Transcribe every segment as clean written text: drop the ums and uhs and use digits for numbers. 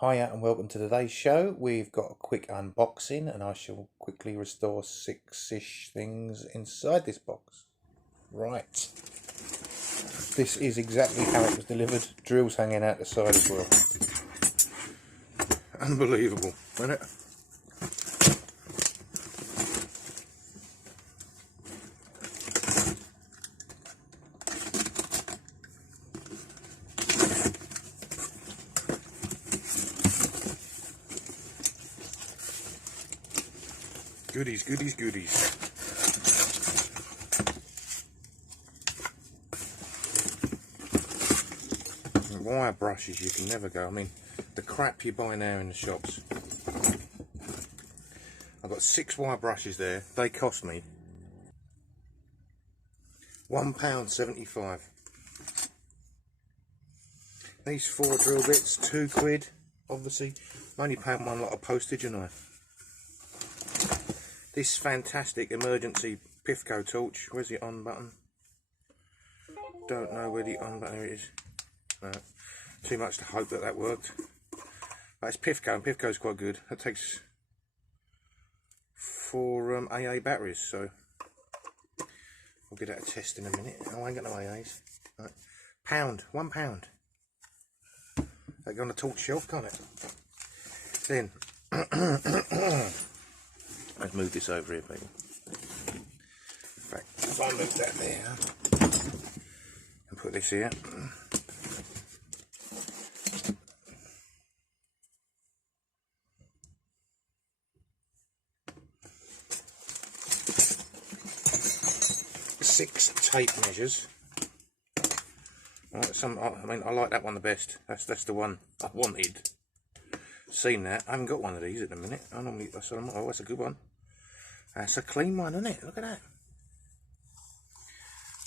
Hiya and welcome to today's show. We've got a quick unboxing and I shall quickly restore 6-ish things inside this box. Right. This is exactly how it was delivered. Drills hanging out the side as well. Unbelievable, isn't it? Goodies, goodies, goodies. Wire brushes, you can never go. I mean, the crap you buy now in the shops. I've got 6 wire brushes there. They cost me £1.75. These 4 drill bits, £2. Obviously, I'm only paying one lot of postage, and I. This fantastic emergency Pifco torch. Where's the on button? Don't know where the on button. There it is. No, too much to hope that worked. But it's Pifco, and Pifco's quite good. That takes 4 AA batteries, so we'll get that a test in a minute. Oh, I ain't got no AAs. Right. £1. That go on the torch shelf, can't it? Then let's move this over here, people. In fact, if I move that there and put this here. Six tape measures. Right, I mean, I like that one the best. That's the one I wanted. Seen that. I haven't got one of these at the minute. I normally, oh, that's a good one. That's a clean one, isn't it? Look at that.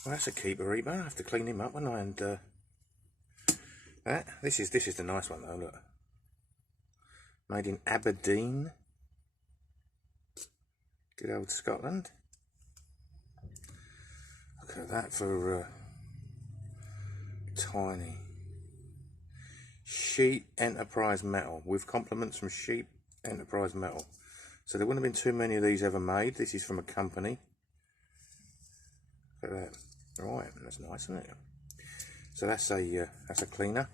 Well, that's a keeper eater. I have to clean him up, won't I? And that. This is the nice one though. Look, made in Aberdeen. Good old Scotland. Look at that for tiny. Sheet Enterprise Metal, with compliments from Sheet Enterprise Metal. So there wouldn't have been too many of these ever made. This is from a company. Look at that. Right, that's nice, isn't it? So that's a cleaner.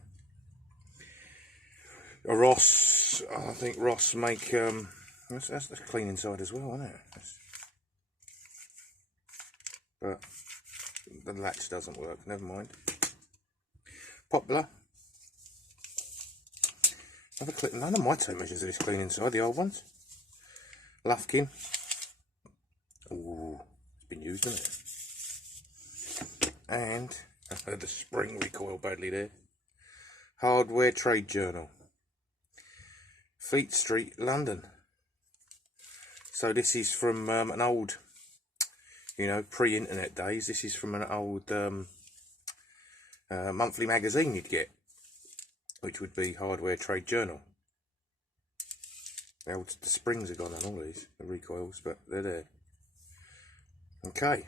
A Ross, I think Ross make that's clean inside as well, isn't it? But the latch doesn't work. Never mind. Popular. Have a click. None of my tape measures are this clean inside, the old ones. Lufkin. Ooh, it's been used, isn't it? And the spring recoil badly there. Hardware Trade Journal. Fleet Street, London. So this is from an old, you know, pre-internet days. This is from an old monthly magazine you'd get, which would be Hardware Trade Journal. The springs are gone on all these, the recoils, but they're there. Okay.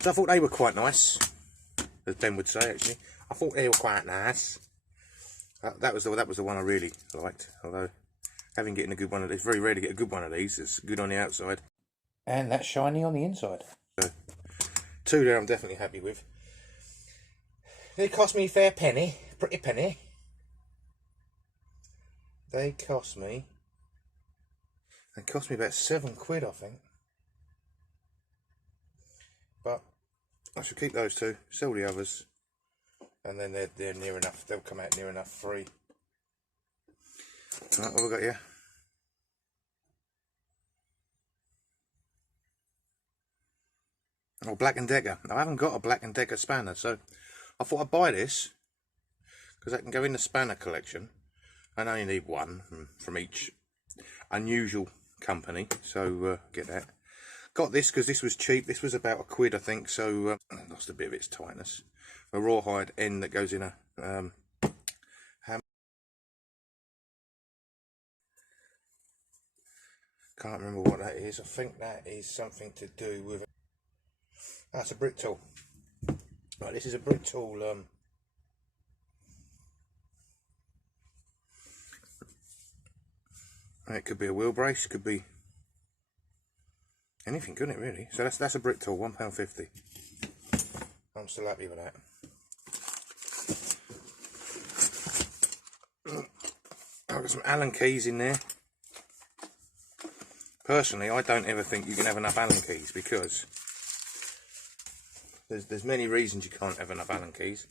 So I thought they were quite nice, as Ben would say. Actually, I thought they were quite nice. That was the one I really liked. Although getting a good one of these, very rare to get a good one of these. It's good on the outside, and that's shiny on the inside. So 2 there, I'm definitely happy with. They cost me a fair penny, pretty penny. They cost me about £7, I think. But I should keep those 2, sell the others, and then they're near enough. They'll come out near enough free. Right, what have we got here? Oh, Black & Decker. I haven't got a Black & Decker spanner, so I thought I'd buy this because I can go in the spanner collection. I only need one from each unusual company, so get that. Got this because this was cheap. This was about £1, I think, so lost a bit of its tightness. A rawhide end that goes in a hammer. Can't remember what that is. I think that is something to do with. That's a brick tool. Right, this is a brick tool It could be a wheel brace, could be anything, couldn't it really? So that's a brick tool, £1.50. I'm still happy with that. I've got some Allen keys in there. Personally, I don't ever think you can have enough Allen keys, because there's many reasons you can't have enough Allen keys.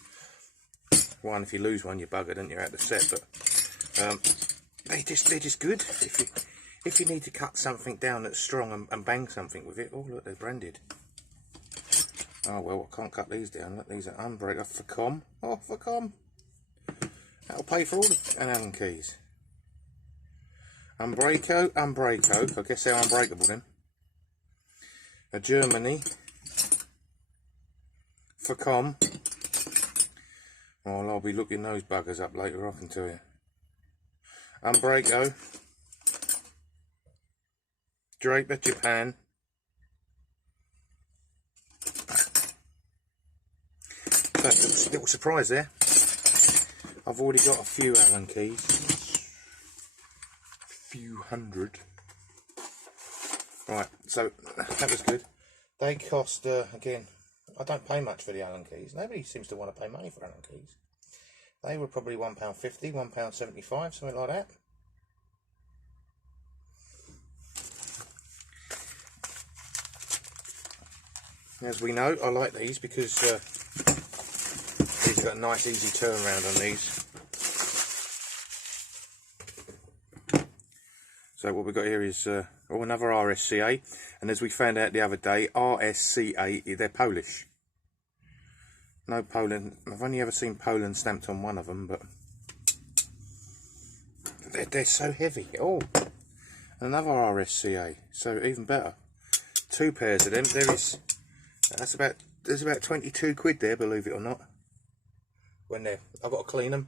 One, if you lose one, you're buggered and you're out of the set. But they're just good. If you need to cut something down that's strong and bang something with it. Oh look, they're branded. Oh well, I can't cut these down. Look, these are unbreakable for com. Oh, for com. That'll pay for all the Allen keys. Unbreako. I guess they're unbreakable then. A Germany. For com. Well, I'll be looking those buggers up later, I can tell you. Unbreako. Draper, Japan. So, little surprise there. I've already got a few Allen keys. Few hundred. Right, so that was good. They cost, again, I don't pay much for the Allen keys. Nobody seems to want to pay money for Allen keys. They were probably £1.50, £1.75, something like that. As we know, I like these because these have got a nice easy turnaround on these. So what we've got here is another RSCA, and as we found out the other day, RSCA, they're Polish. No Poland. I've only ever seen Poland stamped on one of them, but they're so heavy. Oh, another RSCA, so even better. Two pairs of them. There's about 22 quid there, believe it or not. When I've got to clean them.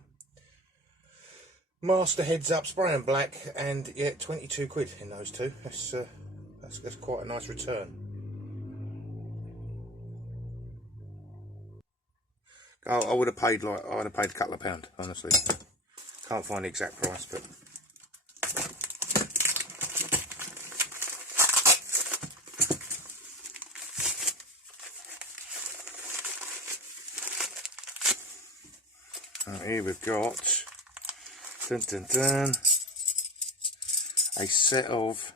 Master heads up, spray them black, and yeah, 22 quid in those two. That's quite a nice return. I would have paid a couple of pound, honestly. Can't find the exact price, but here we've got a set of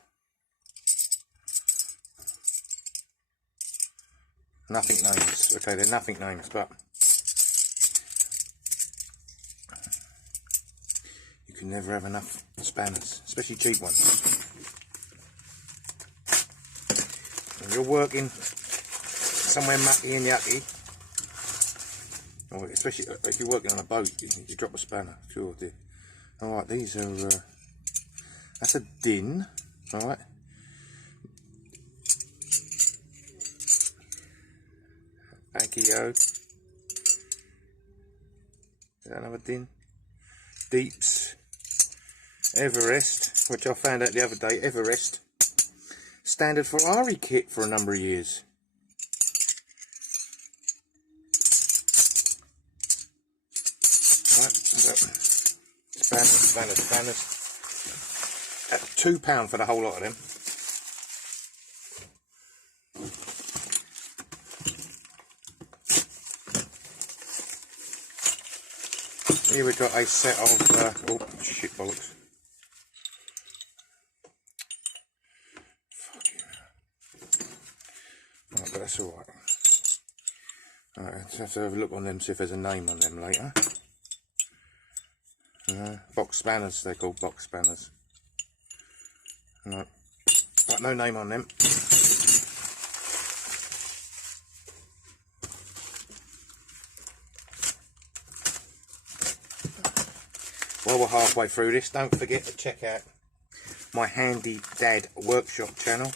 nothing names. Okay, they're nothing names, but you can never have enough spanners, especially cheap ones. When you're working somewhere mucky and yucky, or especially if you're working on a boat, you drop a spanner. Sure, dear. All right, these are. That's a din. All right. Agio. Is that another din? Deeps. Everest, which I found out the other day. Everest, standard Ferrari kit for a number of years. Right, spanners. £2 for the whole lot of them. Here we've got a set of oh shit bollocks. Right, but that's alright. Alright, just have to have a look on them, see if there's a name on them later. Box spanners, they're called box spanners. No, but no name on them. While we're halfway through this, don't forget to check out my Handy Dad Workshop channel.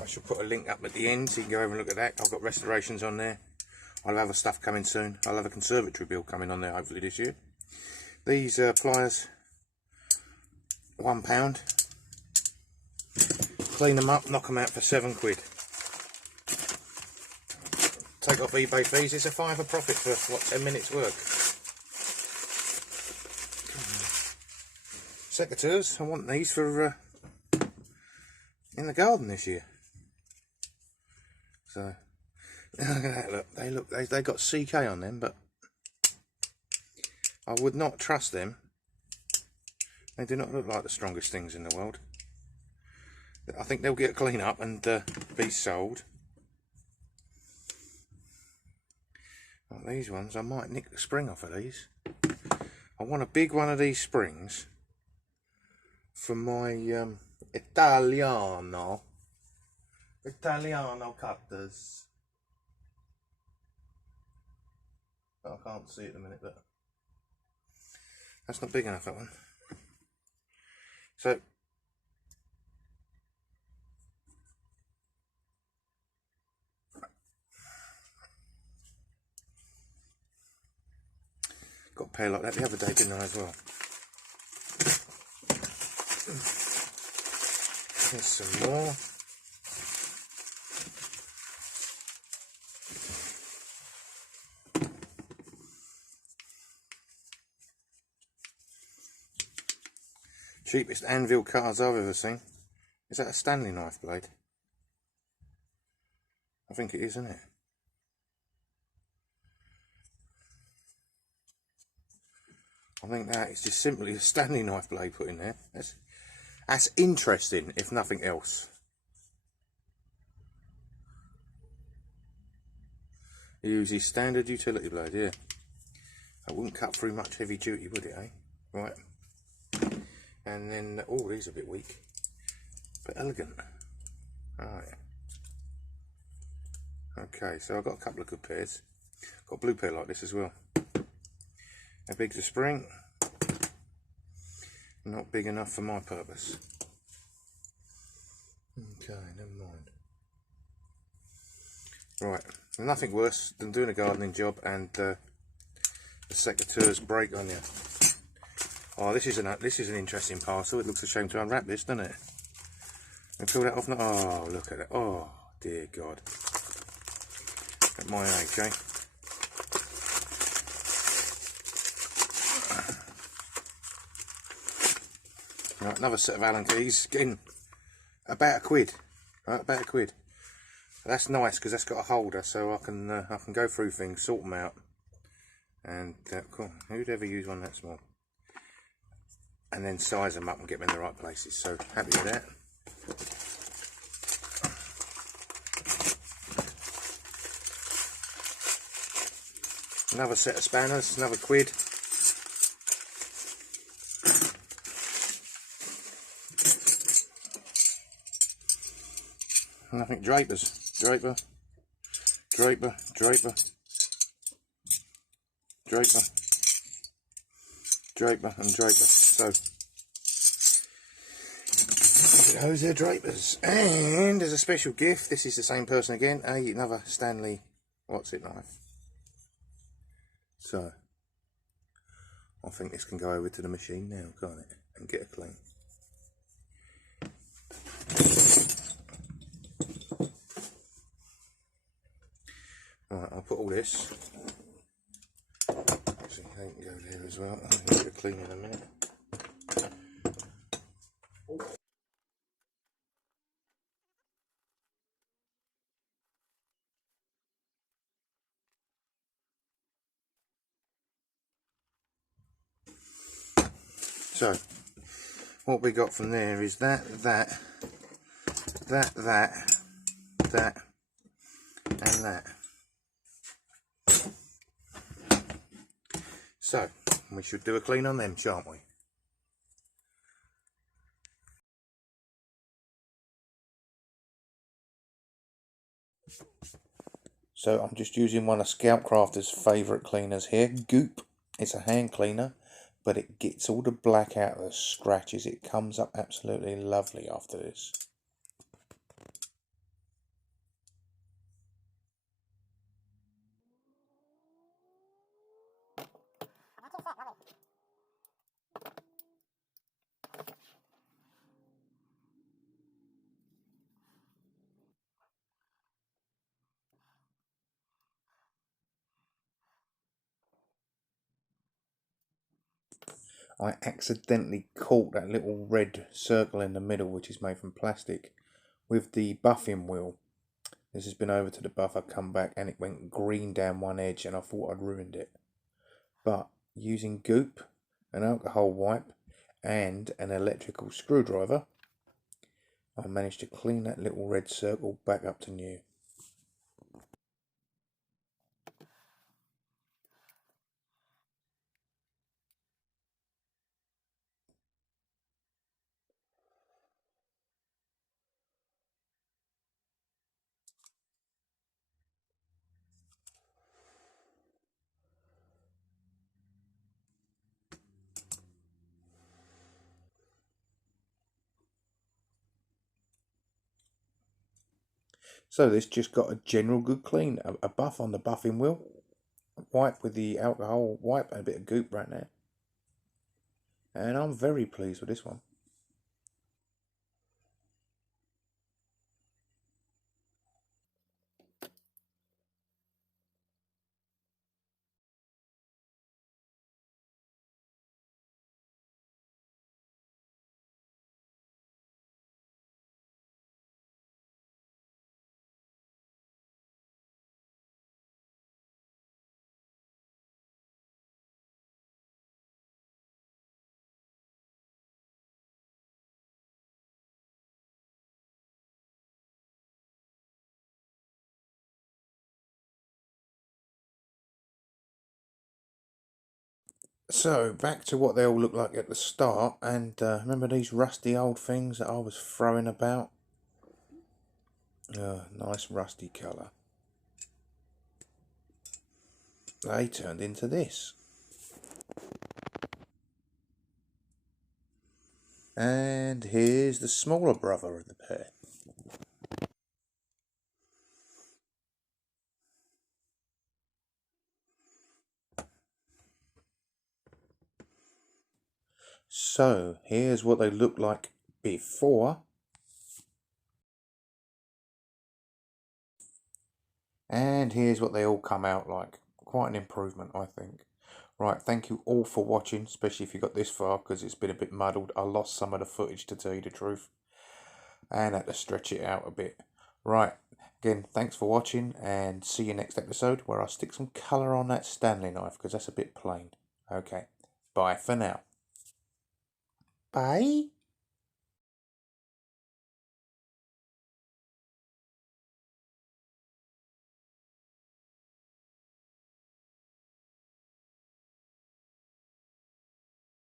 I shall put a link up at the end so you can go over and look at that. I've got restorations on there. I'll have other stuff coming soon. I'll have a conservatory build coming on there hopefully this year. These pliers, £1. Clean them up, knock them out for £7. Take off eBay fees. It's a £5 profit for what, 10 minutes work. secateurs. I want these for in the garden this year. So look at that, look. They got CK on them, but I would not trust them. They do not look like the strongest things in the world. I think they'll get a clean up and be sold. Like these ones, I might nick the spring off of these. I want a big one of these springs for my Italiano cutters. But I can't see it at the minute, but that's not big enough, that one. So got a pair like that the other day, didn't I, as well? Here's some more. Cheapest anvil cutters I've ever seen. Is that a Stanley knife blade? I think it is, isn't it? I think that is just simply a Stanley knife blade put in there. That's interesting, if nothing else. It uses standard utility blade, yeah. I wouldn't cut through much heavy duty, would it, eh? Right. And then, oh, these are a bit weak, but elegant. Alright. Okay, so I've got a couple of good pairs. Got a blue pair like this as well. How big's the spring? Not big enough for my purpose. Okay, never mind. Right, nothing worse than doing a gardening job and the secateurs break on you. Oh, this is an interesting parcel. It looks a shame to unwrap this, doesn't it? And peel that off now. Oh, look at it. Oh, dear God. At my age, eh? Right, another set of Allen keys. Getting about £1. Right, about £1. That's nice because that's got a holder, so I can go through things, sort them out, and cool. Who'd ever use one that small? And then size them up and get them in the right places. So happy with that. Another set of spanners, another £1. And I think drapers, draper, and draper. So those are drapers. And as a special gift, this is the same person again, another Stanley what's it knife. So I think this can go over to the machine now, can't it? And get a clean. Right, I'll put all this. Actually, they can go there as well. I'll get a clean in a minute. So, what we got from there is that, and that. So, we should do a clean on them, shan't we? So, I'm just using one of Scoutcrafter's favourite cleaners here, Goop. It's a hand cleaner, but it gets all the black out of the scratches. It comes up absolutely lovely after this. I accidentally caught that little red circle in the middle, which is made from plastic, with the buffing wheel. This has been over to the buff, I come back and it went green down one edge and I thought I'd ruined it. But using goop, an alcohol wipe and an electrical screwdriver, I managed to clean that little red circle back up to new. So this just got a general good clean, a buff on the buffing wheel, wipe with the alcohol wipe and a bit of goop right now. And I'm very pleased with this one. So back to what they all look like at the start, and remember these rusty old things that I was throwing about? Nice rusty colour. They turned into this. And here's the smaller brother of the pair. So here's what they look like before. And here's what they all come out like. Quite an improvement, I think. Right, thank you all for watching, especially if you got this far, because it's been a bit muddled. I lost some of the footage, to tell you the truth, and had to stretch it out a bit. Right, again, thanks for watching, and see you next episode, where I'll stick some colour on that Stanley knife, because that's a bit plain. Okay, bye for now. Bye.